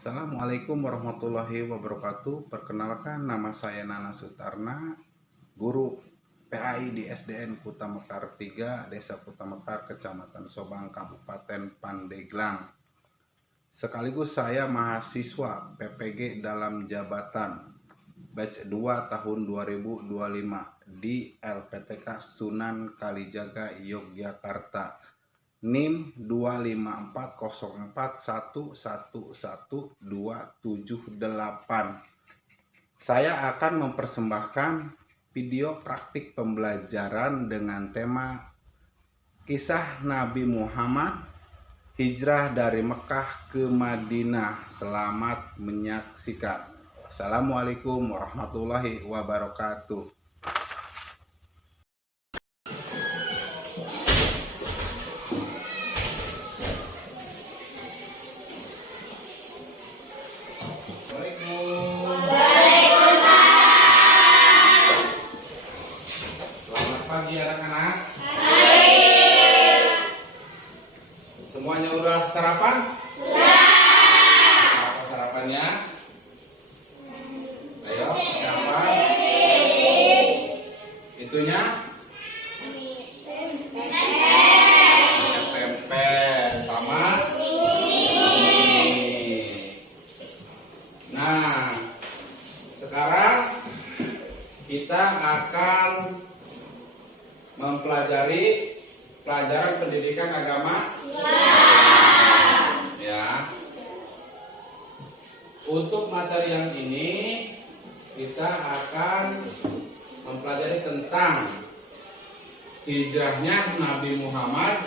Assalamualaikum warahmatullahi wabarakatuh. Perkenalkan, nama saya Nana Sutarna, guru PAI di SDN Kuta Mekar 3, Desa Kuta Mekar, Kecamatan Sobang, Kabupaten Pandeglang. Sekaligus saya mahasiswa PPG dalam jabatan batch 2 tahun 2025 di LPTK Sunan Kalijaga, Yogyakarta. NIM 25401111278. Saya akan mempersembahkan video praktik pembelajaran dengan tema Kisah Nabi Muhammad Hijrah dari Mekah ke Madinah. Selamat menyaksikan. Assalamualaikum warahmatullahi wabarakatuh. Pagi anak-anak. Semuanya udah sarapan? Sudah. Apa sarapannya? Ayo, siapa? Itunya? Tempe sama? Nah, sekarang kita akan mempelajari pelajaran pendidikan agama Islam. Ya. Untuk materi yang ini kita akan mempelajari tentang hijrahnya Nabi Muhammad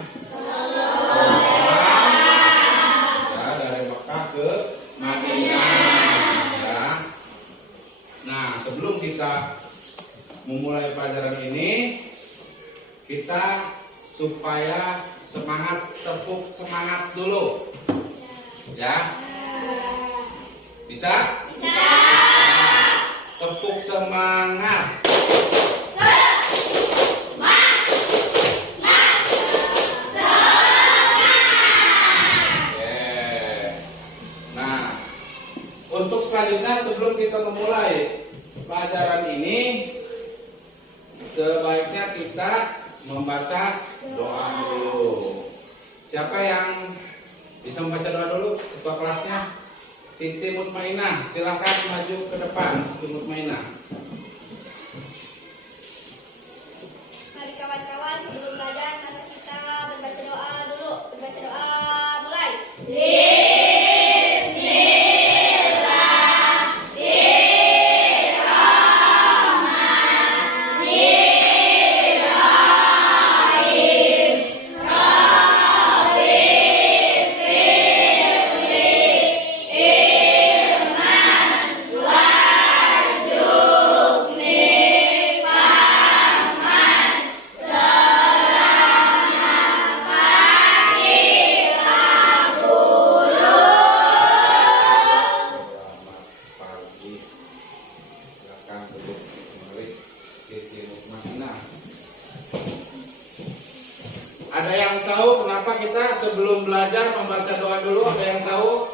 ya, dari Mekah ke Madinah. Ya. Nah, sebelum kita memulai pelajaran ini, kita supaya semangat, tepuk semangat dulu. Ya. Bisa? Bisa. Nah, tepuk semangat. Oke. Nah, untuk selanjutnya sebelum kita memulai pelajaran ini, sebaiknya kita membaca doa dulu. Siapa yang bisa membaca doa dulu? Ketua kelasnya Siti Mutmainah, silakan maju ke depan. Siti Mutmainah. Mari kawan-kawan, sebelum belajar mari kita membaca doa dulu. Membaca doa mulai. Ada yang tahu kenapa kita sebelum belajar membaca doa dulu? Ada yang tahu?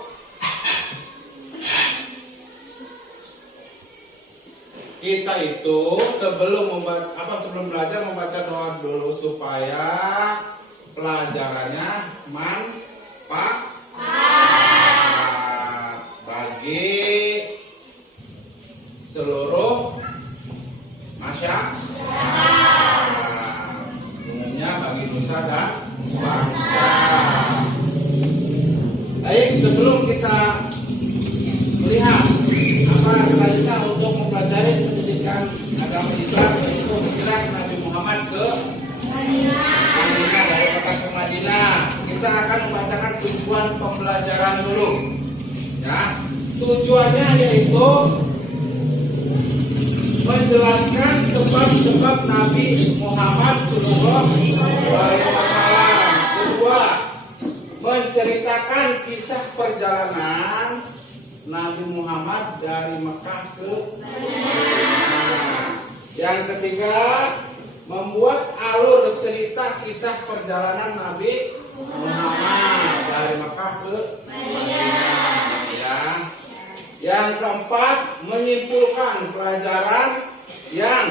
Kita itu sebelum belajar membaca doa dulu supaya pelajarannya manfaat bagi seluruh masyarakat, umumnya bagi nusa dan bangsa. Baik, sebelum kita melihat apa selanjutnya untuk mempelajari pendidikan agama Islam, yaitu hijrah Nabi Muhammad ke Madinah, dari Mekah ke Madinah, kita akan membacakan tujuan pembelajaran dulu. Ya, tujuannya yaitu menjelaskan sebab-sebab Nabi Muhammad Sallallahu Alaihi Wasallam. Kedua, menceritakan kisah perjalanan Nabi Muhammad dari Mekah ke Madinah. Yang ketiga, membuat alur cerita kisah perjalanan Nabi Muhammad dari Mekah ke Madinah. ya. Yang keempat, menyimpulkan pelajaran yang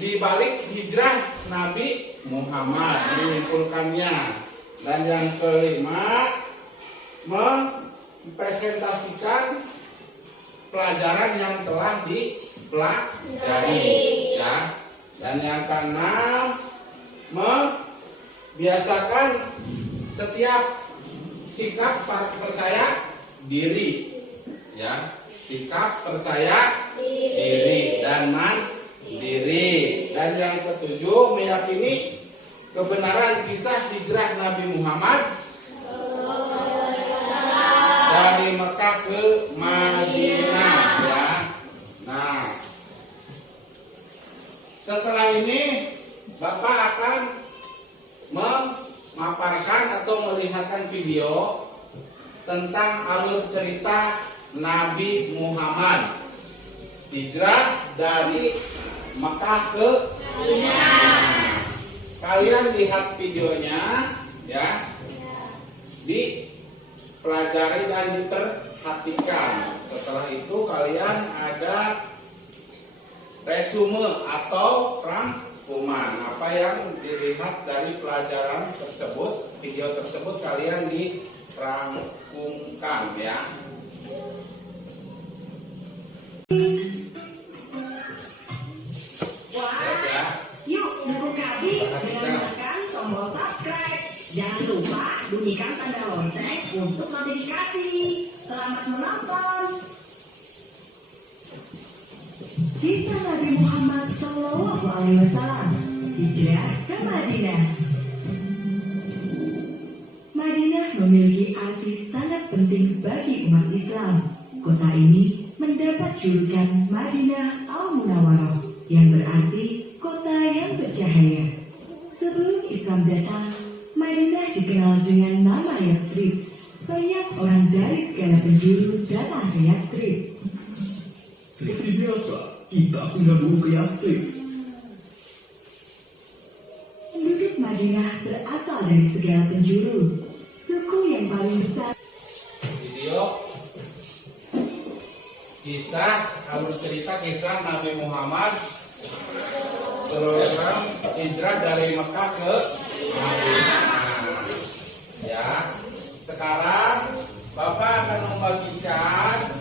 dibalik hijrah Nabi Muhammad, menyimpulkannya. Dan yang kelima, mempresentasikan pelajaran yang telah dipelajari, ya. Dan yang keenam, membiasakan setiap sikap percaya diri, ya, sikap percaya diri dan mandiri. Dan yang ketujuh, meyakini kebenaran kisah hijrah Nabi Muhammad dari Mekah ke Madinah, ya. Nah, setelah ini Bapak akan memaparkan atau melihatkan video tentang alur cerita Nabi Muhammad hijrah dari Mekah ke Madinah. Kalian lihat videonya, ya, dipelajari dan diperhatikan. Setelah itu kalian ada resume atau rangkuman apa yang dilihat dari pelajaran tersebut, video tersebut kalian dirangkumkan, ya. Yuk dukung kami dengan menekan tombol subscribe. Jangan lupa bunyikan tanda lonceng untuk notifikasi. Selamat menonton. Kisah Nabi Muhammad SAW hijrah ke Madinah. Madinah memiliki arti sangat penting bagi umat Islam. Kota ini mendapat julukan Madinah Al-Munawwarah yang berarti kota yang bercahaya. Sebelum Islam datang, Madinah dikenal dengan nama Yathrib. Banyak orang dari segala penjuru datang ke Yathrib. Seperti biasa, kita singgah dulu ke Yathrib. Penduduk Madinah berasal dari segala penjuru. Suku yang paling besar. Video kisah alur cerita kisah Nabi Muhammad SAW hijrah dari Mekah ke Madinah. Ya, sekarang Bapak akan membagikan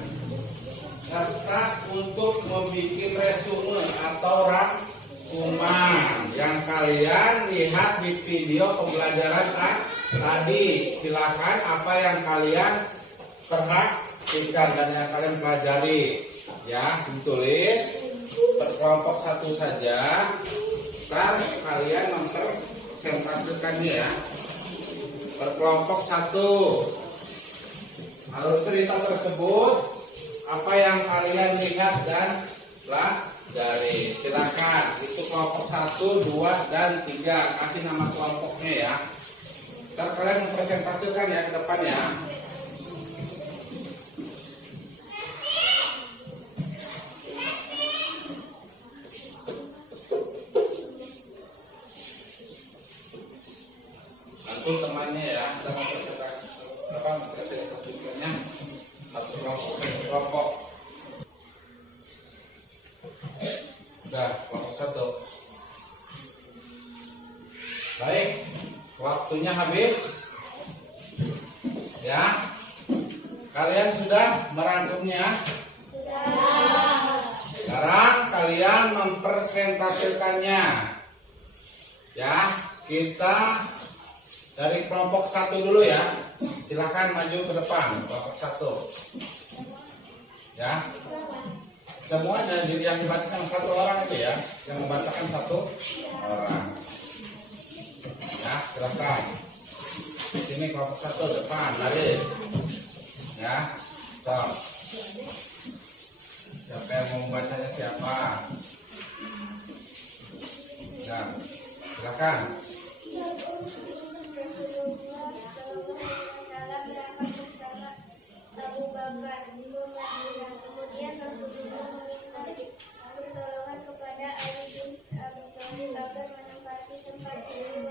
kertas untuk membuat resume atau rangkuman yang kalian lihat di video pembelajaran tadi. Silakan apa yang kalian perhatikan dan yang kalian pelajari, ya, ditulis berkelompok satu saja. Ntar kalian mempresentasikannya, ya, berkelompok satu. Alur cerita tersebut apa yang kalian lihat dan pelajari. Silakan itu kelompok 1, 2, dan 3. Kasih nama kelompoknya, ya. Ntar kalian mempresentasikan, ya, ke depan, ya. Bantu temannya, ya, kita mempresentasikannya satu kelompok. Udah, kelompok 1. Baik, waktunya habis, ya. Kalian sudah merangkumnya? Sudah. Sekarang kalian mempresentasikannya, ya. Kita dari kelompok 1 dulu, ya. Silakan maju ke depan, kelompok 1. Ya. Semuanya jadi yang dibacakan 1 orang itu, ya. Yang membacakan 1 orang. Ya, silakan. Ini kelompok 1 depan, lari. Ya. Stop. Siapa yang mau membacanya siapa? Ya. Silakan. Abu Bakar di Madinah. Kemudian Rasulullah meminta pertolongan kepada Ali bin Abi Thalib agar menempati tempat beliau.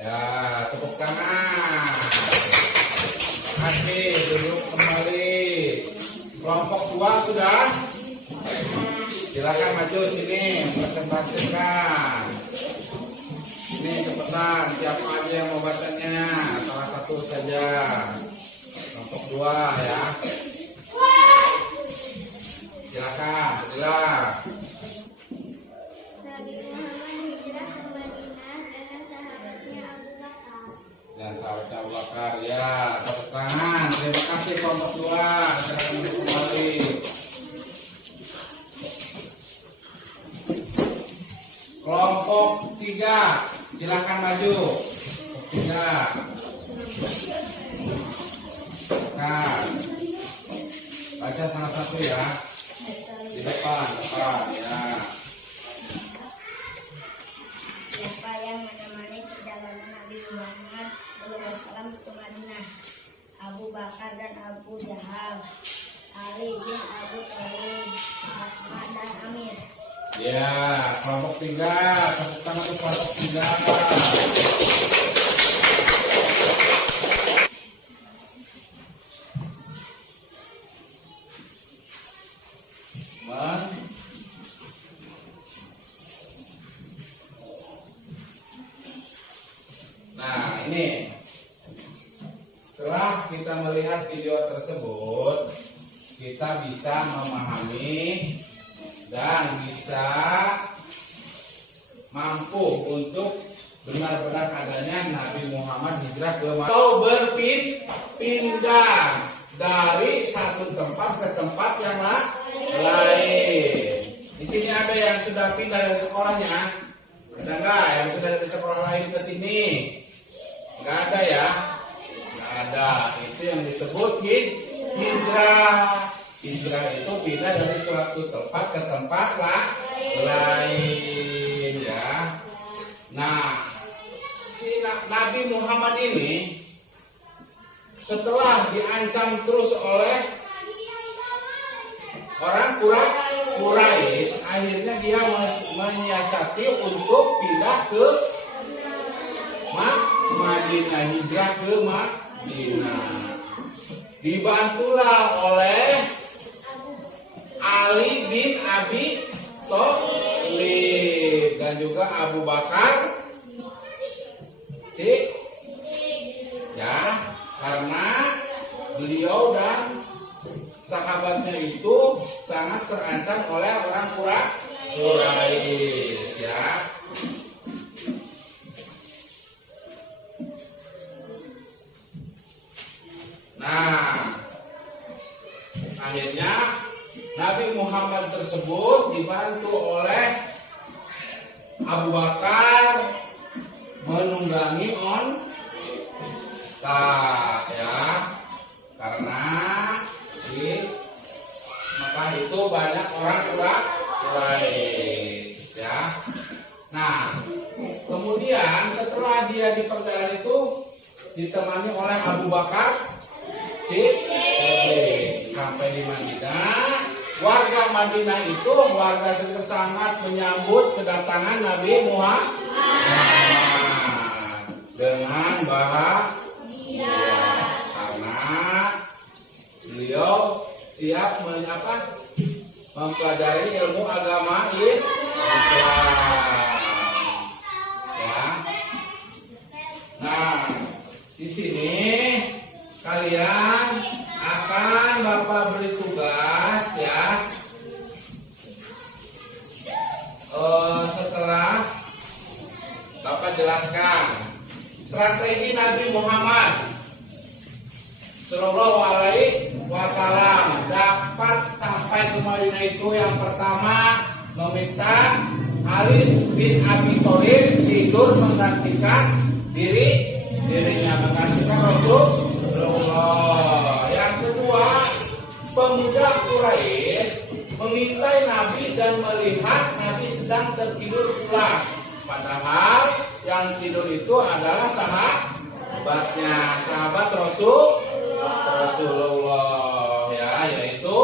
Ya, tepuk tangan. Kelompok 2 sudah? Silakan maju sini, presentasikan. Ini cepetan, siapa aja yang mau bacanya? Salah satu saja. Kelompok 2 ya. Silakan, silakan. Nabi Muhammad hijrah ke Madinah dengan sahabatnya Abu Bakar. Dan sahabatnya Abu Bakar ya, tepuk tangan. Terima kasih kelompok 2. Silakan kembali. Kelompok 3, silakan maju. Kelompok 3. Nah, baca salah satu ya. Di depan ya. Siapa yang menemani perjalanan Nabi Muhammad SAW ke Madinah? Abu Bakar dan Abu Jahal, Ali bin Abu Thalib, Asma dan Amir. Ya, kelompok 3, tepuk tangan untuk kelompok 3. Nah, ini setelah kita melihat video tersebut, kita bisa memahami dan bisa mampu untuk benar-benar adanya Nabi Muhammad hijrah ke Madinah atau berpindah dari satu tempat ke tempat yang lain. Di sini ada yang sudah pindah dari sekolahnya, ada nggak? Yang sudah dari sekolah lain ke sini? Nggak ada ya? Nggak ada. Itu yang disebut hijrah. Hijrah itu pindah dari suatu tempat ke tempat lain ya. Nah, si Nabi Muhammad ini setelah diancam terus oleh orang Quraisy, akhirnya dia menyiasati untuk pindah ke Madinah, hijrah ke Madinah. Dibantulah oleh Ali bin Abi Thalib dan juga Abu Bakar ya, karena beliau dan sahabatnya itu sangat terancam oleh orang Quraisy ya. Nah, akhirnya Nabi Muhammad tersebut dibantu oleh Abu Bakar menunggangi onta ya, karena di Mekah itu banyak orang Quraisy ya. Nah, kemudian setelah dia di perjalanan itu ditemani oleh Abu Bakar sampai di Madinah. Warga Madinah itu warga sangat menyambut kedatangan Nabi Muhammad dengan bahagia karena beliau siap mempelajari ilmu agama Islam ya. Nah, di sini kalian akan Bapak beri tugas ya. Setelah Bapak jelaskan strategi Nabi Muhammad Sallallahu Alaihi Wasallam dapat sampai ke Madinah itu, yang pertama meminta Ali bin Abi Thalib tidur menggantikan dirinya, menggantikan Rasulullah. Yang kedua, pemuda Quraisy mengintai Nabi dan melihat Nabi sedang tertidur pulas. Padahal yang tidur itu adalah sahabatnya, sahabat Rasulullah ya, yaitu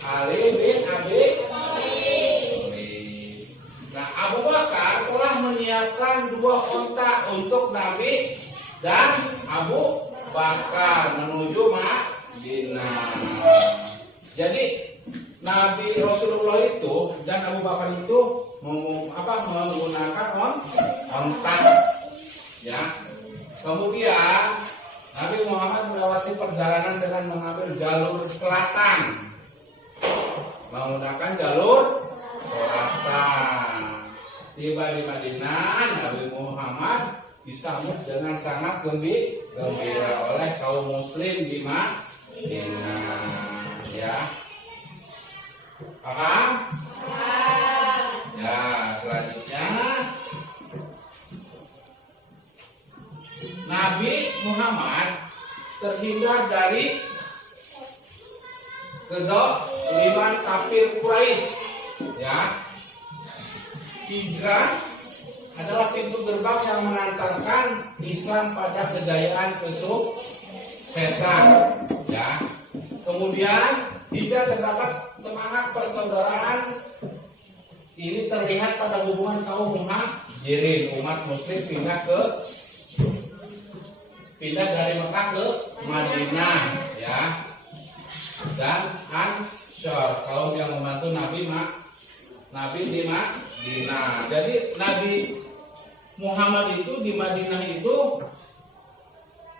Ali bin Abi Thalib. Nah, Abu Bakar telah menyiapkan 2 onta untuk Nabi dan Abu Bakar menuju Madinah. Jadi Nabi Rasulullah itu dan Abu Bakar itu menggunakan onta, ya. Kemudian Nabi Muhammad melewati perjalanan dengan mengambil jalur selatan, menggunakan jalur selatan. Tiba di Madinah, Nabi Muhammad disambut dengan sangat gembira oleh kaum muslim di Madinah, ya. Paham? Ya, selanjutnya Nabi Muhammad terhindar dari kezaliman kafir Quraisy, ya. Hijrah adalah pintu gerbang yang mengantarkan Islam pada kejayaan kesuksesan, ya. Kemudian hijrah terdapat semangat persaudaraan. Ini terlihat pada hubungan kaum muhajirin, umat muslim pindah dari Mekah ke Madinah, ya. Dan Ansor, kaum yang membantu Nabi di Madinah. Jadi Nabi Muhammad itu di Madinah itu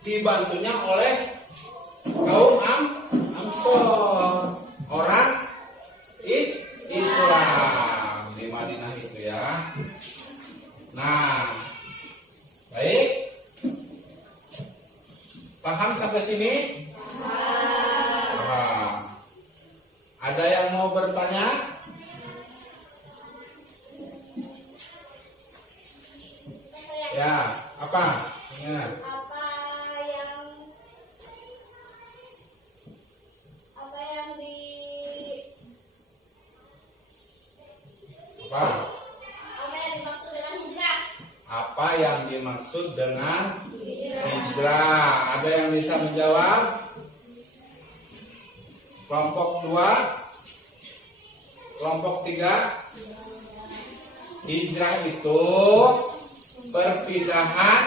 dibantunya oleh kaum Ansor, orang Islam di Madinah itu, ya. Nah, baik, paham sampai sini? Paham. Ada yang mau bertanya? Ya, apa? Ya. Apa yang dimaksud dengan hijrah? Ada yang bisa menjawab? Kelompok 2, kelompok 3. Hijrah itu perpindahan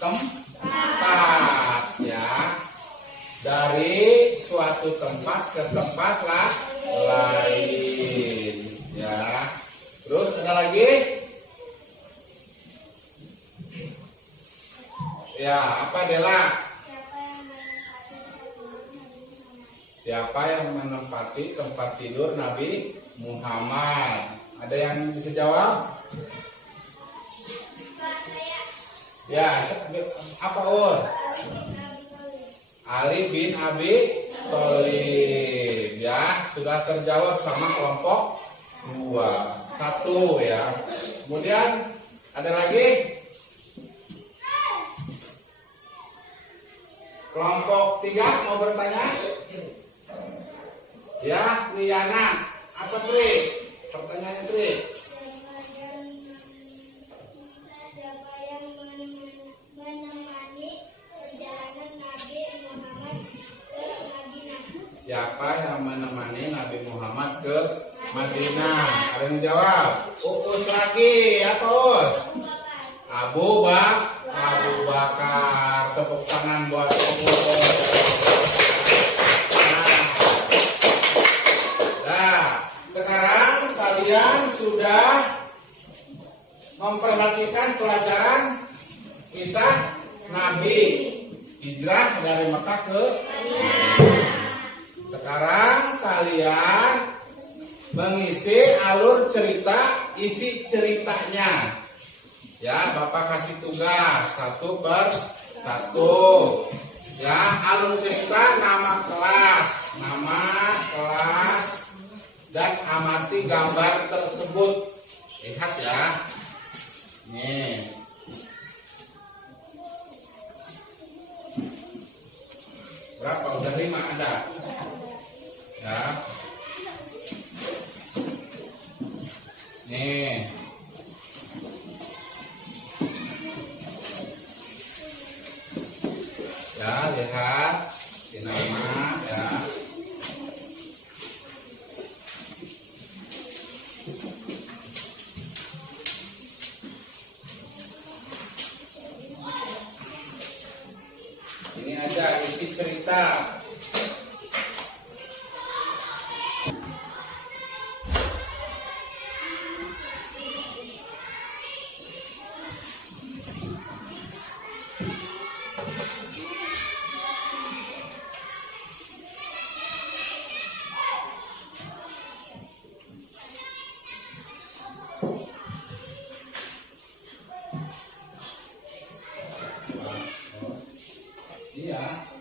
tempat, ya, dari suatu tempat ke tempat lain, ya. Terus ada lagi? Ya, apa Dela? Siapa yang menempati tempat tidur Nabi Muhammad? Ada yang bisa jawab? Ya, apa Ur? Ali bin Abi Thalib, ya, sudah terjawab sama kelompok 2. 1, ya. Kemudian ada lagi? Kelompok 3 mau bertanya? Ya, Liana. Apa Tri? Pertanyaannya Tri. Siapa yang menemani perjalanan Nabi Muhammad ke Madinah? Siapa yang menemani Nabi Muhammad ke Madinah? Ada yang jawab? Uus lagi, apa Us? Abu Bakar. Tepuk tangan buat Uus. Nah, sekarang kalian sudah memperhatikan pelajaran kisah Nabi hijrah dari Mekah ke Madinah. Sekarang kalian mengisi alur cerita, isi ceritanya. Ya, Bapak kasih tugas 1 per 1. Ya, alur cerita, nama kelas, dan amati gambar tersebut. Lihat ya. Nih. Berapa? Udah 5 ada? Ya. Nih. Ya, lihat di nama, ya. Ini aja isi cerita. ya.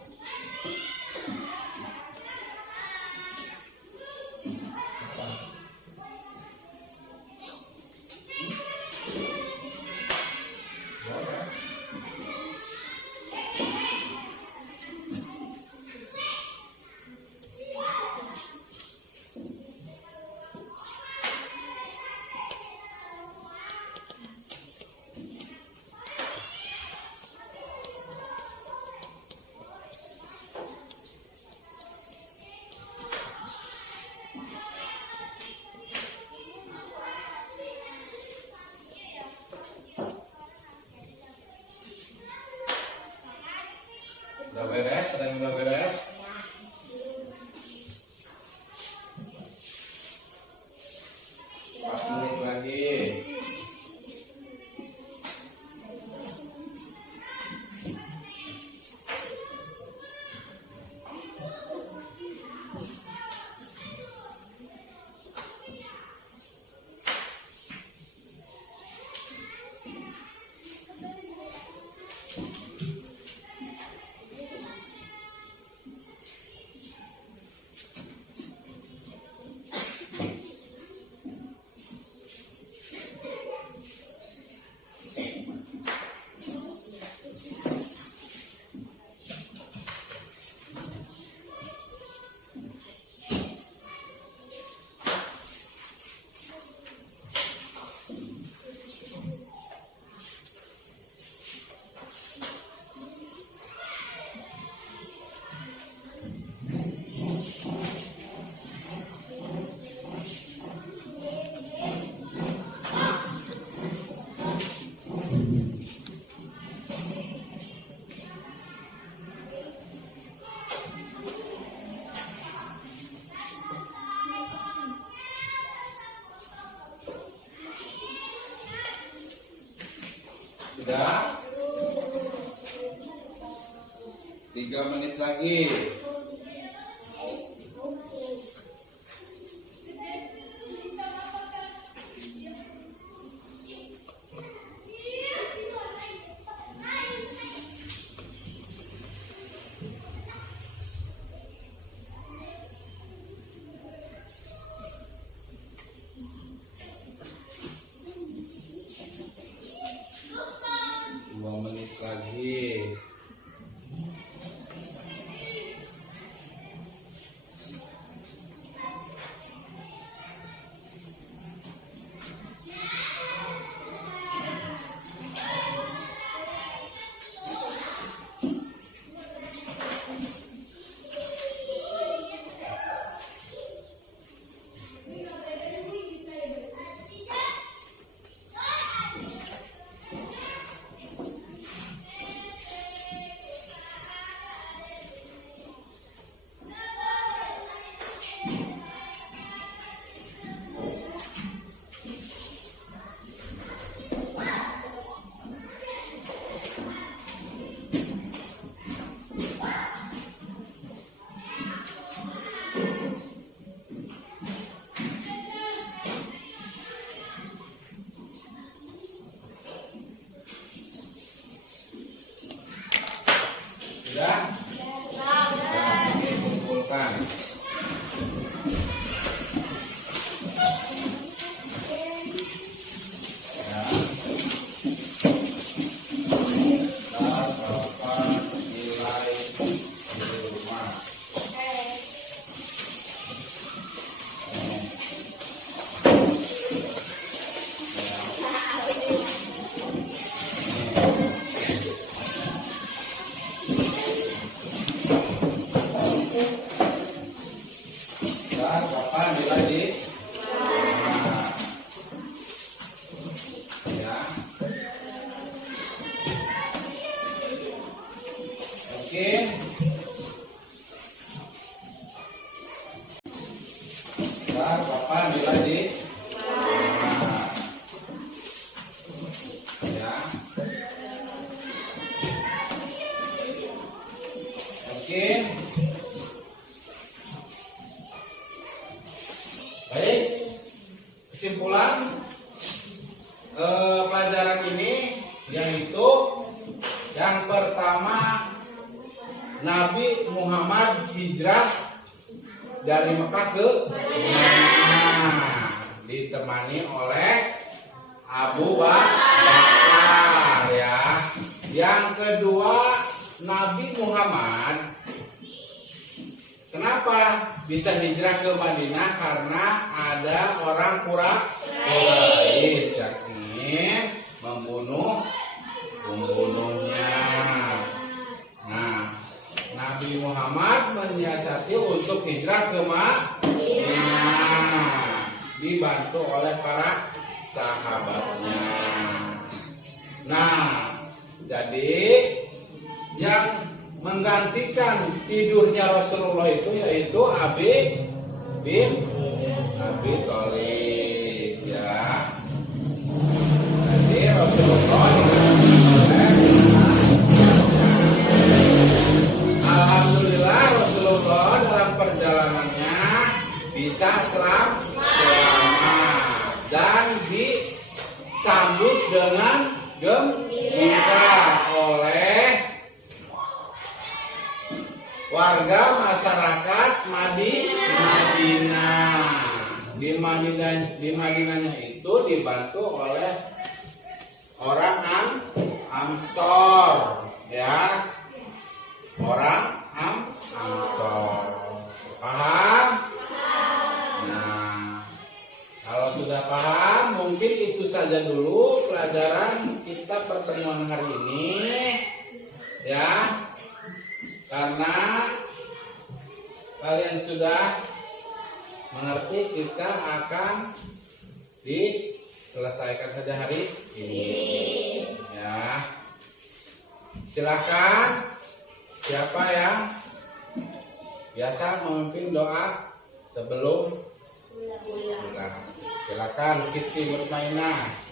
Udah beres, ada yang udah beres. 4 menit lagi. Sudah? 3 menit lagi. Lagi. Muhammad hijrah dari Mekah ke Madinah, ditemani oleh Abu Bakar ya. Yang kedua, Nabi Muhammad kenapa bisa hijrah ke Madinah? Karena ada orang Quraisy yang ingin membunuh pembunuhnya. Nah, Nabi Muhammad menyiasati untuk hijrah ke Madinah, dibantu oleh para sahabatnya. Nah, jadi yang menggantikan tidurnya Rasulullah itu yaitu Abi bin Abi Thalib ya. Jadi Rasulullah alhamdulillah Rasulullah dalam perjalanannya bisa selamat dan disambut dengan gembira oleh warga masyarakat Madinah. Di Madinahnya itu dibantu oleh orang Ansor ya. Orang Ansor. Paham? Nah, kalau sudah paham, mungkin itu saja dulu pelajaran kita pertemuan hari ini ya. Karena kalian sudah mengerti, kita akan diselesaikan saja hari ini ya. Silakan, siapa yang biasa memimpin doa sebelum pulang? Silakan Siti Mutmainah.